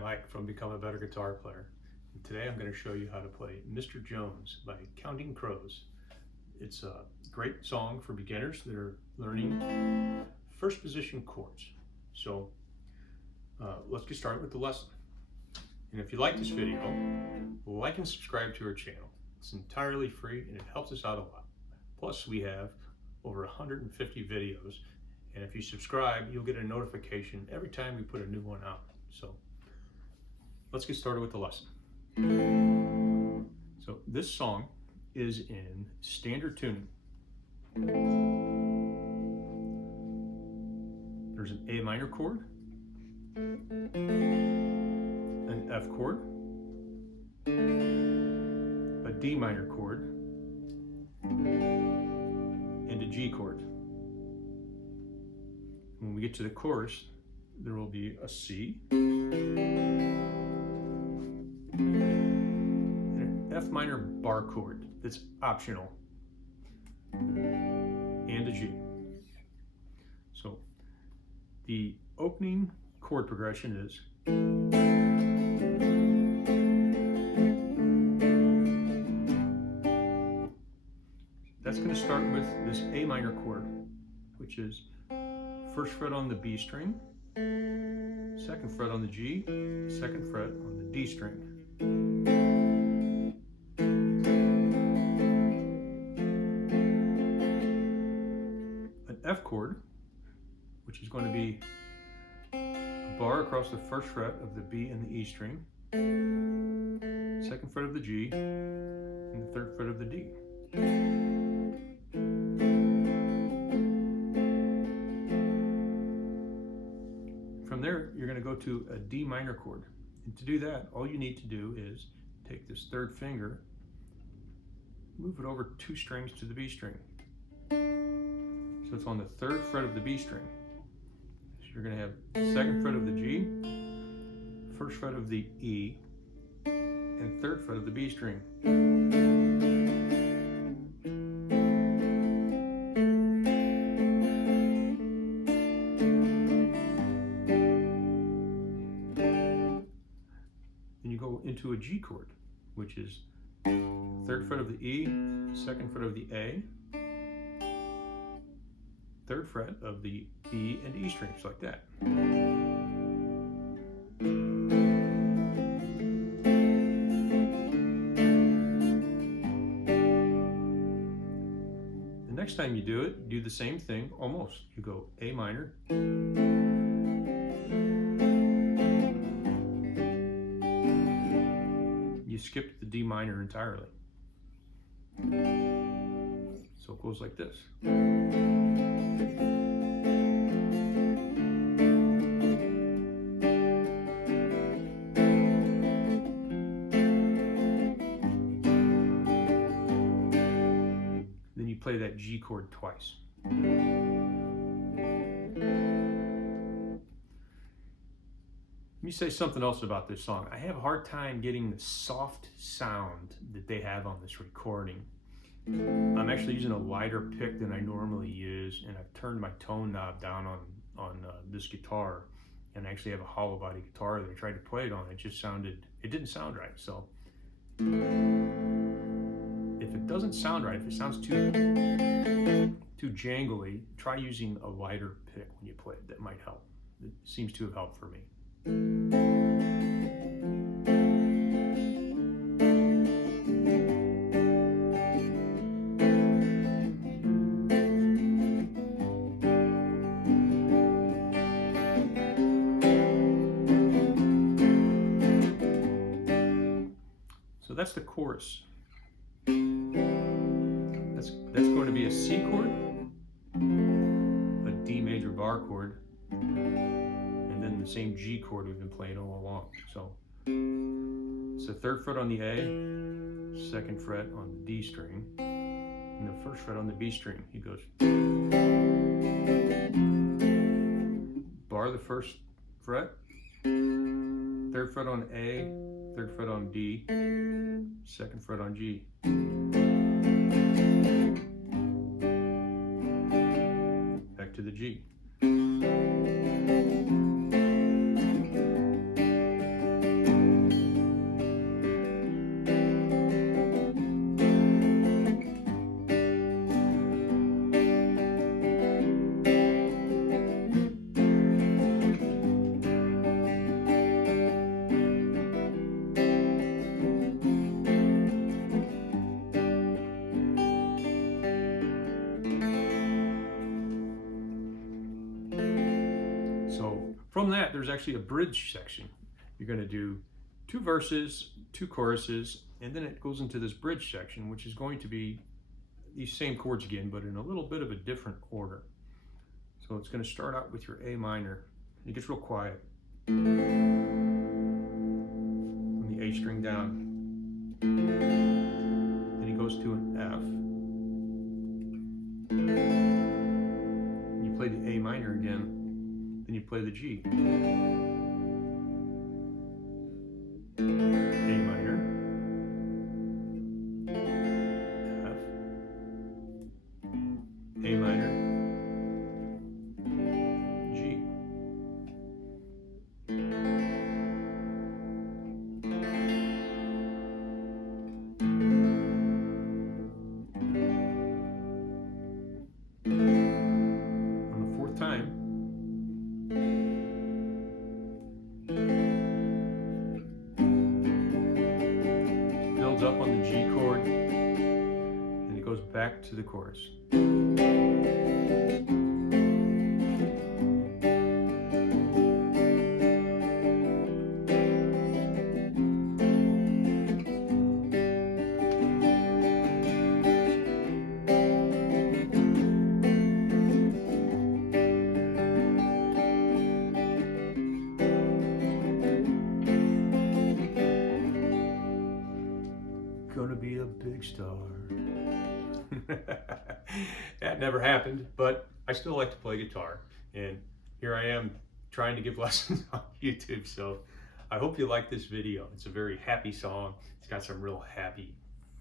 Mike from Become a Better Guitar Player. And today I'm going to show you how to play Mr. Jones by Counting Crows. It's a great song for beginners that are learning first position chords. So let's get started with the lesson. And if you like this video, like and subscribe to our channel. It's entirely free and it helps us out a lot. Plus we have over 150 videos, and if you subscribe you'll get a notification every time we put a new one out. So let's get started with the lesson. So this song is in standard tuning. There's an A minor chord, an F chord, a D minor chord, and a G chord. When we get to the chorus, there will be a C, and an F minor bar chord that's optional, and a G. So the opening chord progression is that's going to start with this A minor chord, which is first fret on the B string, second fret on the G, second fret on the D string. An F chord, which is going to be a bar across the first fret of the B and the E string, second fret of the G, and the third fret of the D. From there, you're going to go to a D minor chord. And to do that, all you need to do is take this third finger, move it over 2 strings to the B string. So it's on the third fret of the B string. So you're going to have second fret of the G, first fret of the E, and third fret of the B string. Go into a G chord, which is third fret of the E, second fret of the A, third fret of the B and E strings, like that. The next time you do it, do the same thing almost. You go A minor, you skipped the D minor entirely. So it goes like this. Then you play that G chord twice. Let me say something else about this song. I have a hard time getting the soft sound that they have on this recording. I'm actually using a lighter pick than I normally use, and I've turned my tone knob down on this guitar, and I actually have a hollow body guitar that I tried to play it on. It didn't sound right. So if it doesn't sound right, if it sounds too jangly, try using a lighter pick when you play it. That might help. It seems to have helped for me. So that's the chorus. That's going to be a C chord, a D major bar chord, and then the same G chord we've been playing all along. So it's the third fret on the A, second fret on the D string, and the first fret on the B string. He goes bar the first fret, third fret on A, third fret on D, second fret on G. Back to the G. From that, there's actually a bridge section. You're going to do 2 verses, 2 choruses, and then it goes into this bridge section, which is going to be these same chords again, but in a little bit of a different order. So it's going to start out with your A minor. It gets real quiet. From the A string down. Then he goes to an F. You play the A minor again. Then you play the G. A minor. F. A minor. G. On the 4th time, builds up on the G chord, and it goes back to the chorus. Gonna be a big star. That never happened, but I still like to play guitar, and here I am trying to give lessons on YouTube. So I hope you like this video. It's a very happy song. It's got some real happy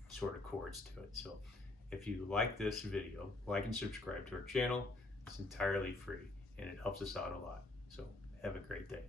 sort of chords to it. So if you like this video, like and subscribe to our channel. It's entirely free and it helps us out a lot. So have a great day.